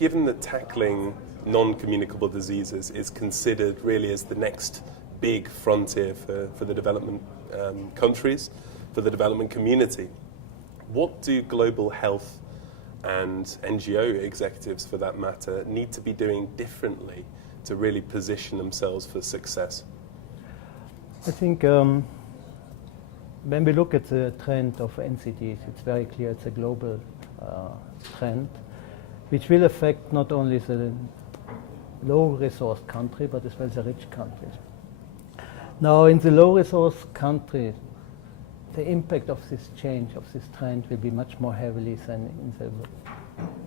given that tackling non-communicable diseases is considered really as the next big frontier for the development countries, for the development community, what do global health and NGO executives, for that matter, need to be doing differently to really position themselves for success? I think when we look at the trend of NCDs, it's very clear it's a global trend, which will affect not only the low-resource country, but as well the rich countries. Now, in the low-resource country, the impact of this change, of this trend, will be much more heavily than in the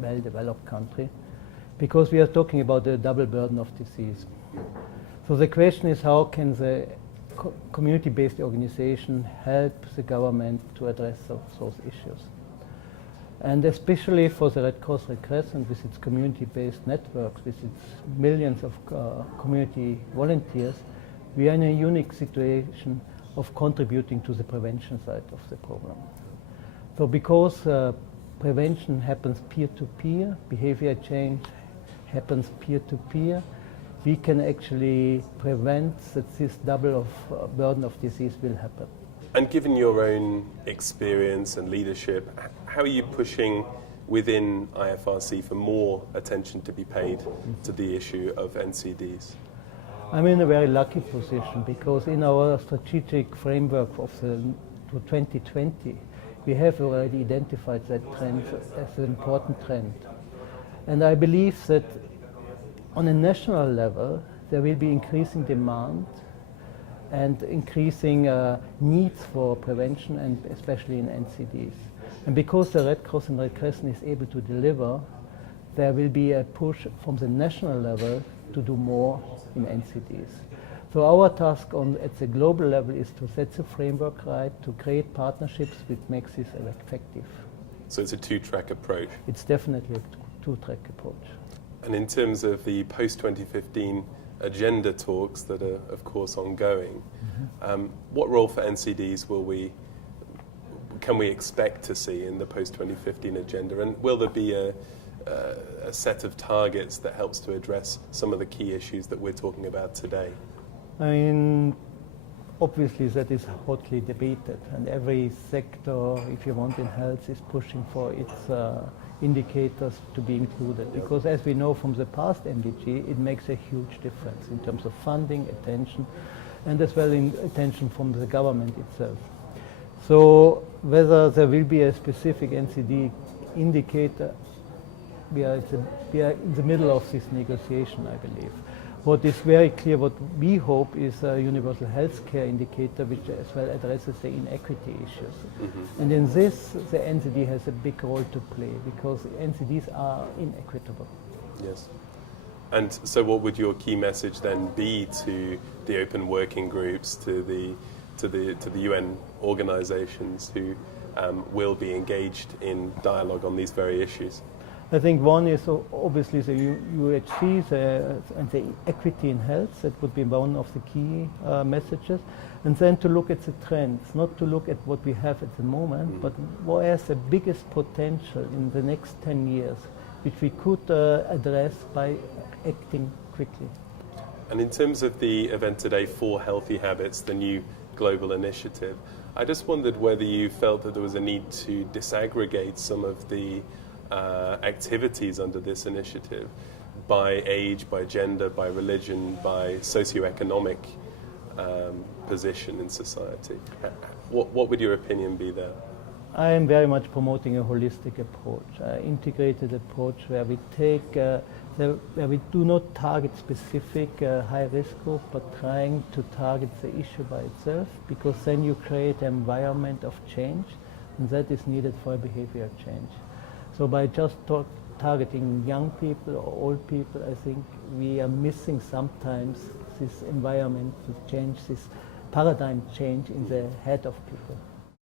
well-developed country, because we are talking about the double burden of disease. So the question is, how can the community-based organization help the government to address those issues? And especially for the Red Cross Red Crescent, with its community-based networks, with its millions of community volunteers, we are in a unique situation of contributing to the prevention side of the program. So because prevention happens peer-to-peer, behavior change happens peer-to-peer, we can actually prevent that this double of burden of disease will happen. And given your own experience and leadership, how are you pushing within IFRC for more attention to be paid to the issue of NCDs? I'm in a very lucky position because in our strategic framework of to 2020, we have already identified that trend as an important trend. And I believe that on a national level, there will be increasing demand and increasing needs for prevention, and especially in NCDs. And because the Red Cross and Red Crescent is able to deliver, there will be a push from the national level to do more in NCDs. So our task at the global level is to set the framework right, to create partnerships which makes this effective. So it's a two-track approach? It's definitely a two-track approach. And in terms of the post-2015 agenda talks that are, of course, ongoing, what role for NCDs can we expect to see in the post-2015 agenda? And will there be a set of targets that helps to address some of the key issues that we're talking about today? I mean, obviously that is hotly debated, and every sector, if you want, in health is pushing for its indicators to be included, because as we know from the past MDG, it makes a huge difference in terms of funding, attention, and as well in attention from the government itself. So whether there will be a specific NCD indicator, we are in the middle of this negotiation, I believe. What is very clear, what we hope, is a universal health care indicator which as well addresses the inequity issues. And in this, the NCD has a big role to play because NCDs are inequitable. Yes. And so what would your key message then be to the open working groups, to the UN organizations who will be engaged in dialogue on these very issues? I think one is obviously the UHC and the equity in health. That would be one of the key messages. And then to look at the trends, not to look at what we have at the moment, but what has the biggest potential in the next 10 years, which we could address by acting quickly. And in terms of the event today, For Healthy Habits, the new global initiative, I just wondered whether you felt that there was a need to disaggregate some of the activities under this initiative by age, by gender, by religion, by socioeconomic position in society. What would your opinion be there? I am very much promoting a holistic approach, an integrated approach where we take, where we do not target specific high-risk groups, but trying to target the issue by itself, because then you create an environment of change, and that is needed for a behavior change. So by just targeting young people or old people, I think we are missing sometimes this environment to change, this paradigm change in the head of people.